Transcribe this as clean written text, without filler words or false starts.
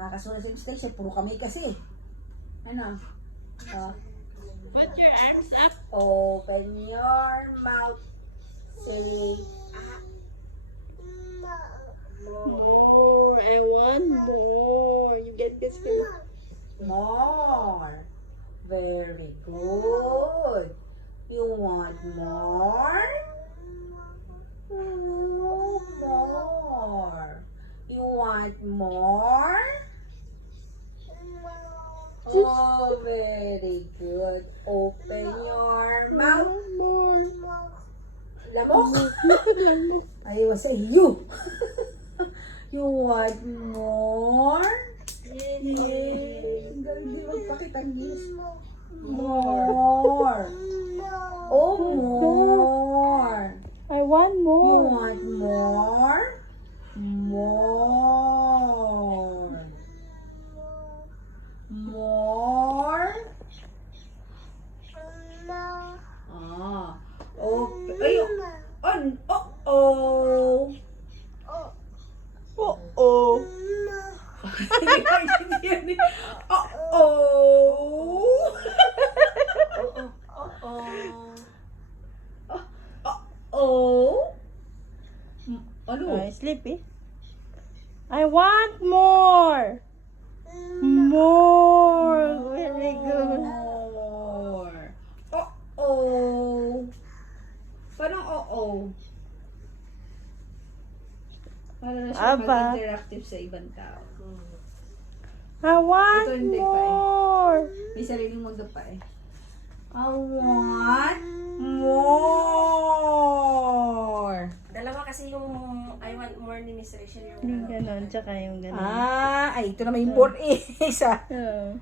Nakakasunod sa Miss siya. Puro kami kasi. Ano? Put your arms up. Open your mouth. Say, More. I want more. You get this feeling. more. Very good. You want more? More. You want more? Oh, very good. Open your mouth. More. Lamok. I was say you. You want more? Yay. Hindi magpakita ngis. More. Oh, more. I want You more. want more? More. More. Ah. Okay. Ayun. Oh. Uh-oh. Hindi ko maintindihan eh. Oh. Oh. Ano? Sleepy. I want more. More. Very good. More. Oh. Parang Para na siya Aba. mag-interactive sa ibang tao. I want Ito hindi pa eh. more. May sariling mundo pa eh. I want more. Dalawa kasi yung I want more ni Miss Rachel yung Yung ganon, tsaka yung ganon. Ay, ito na may more isa. Oh.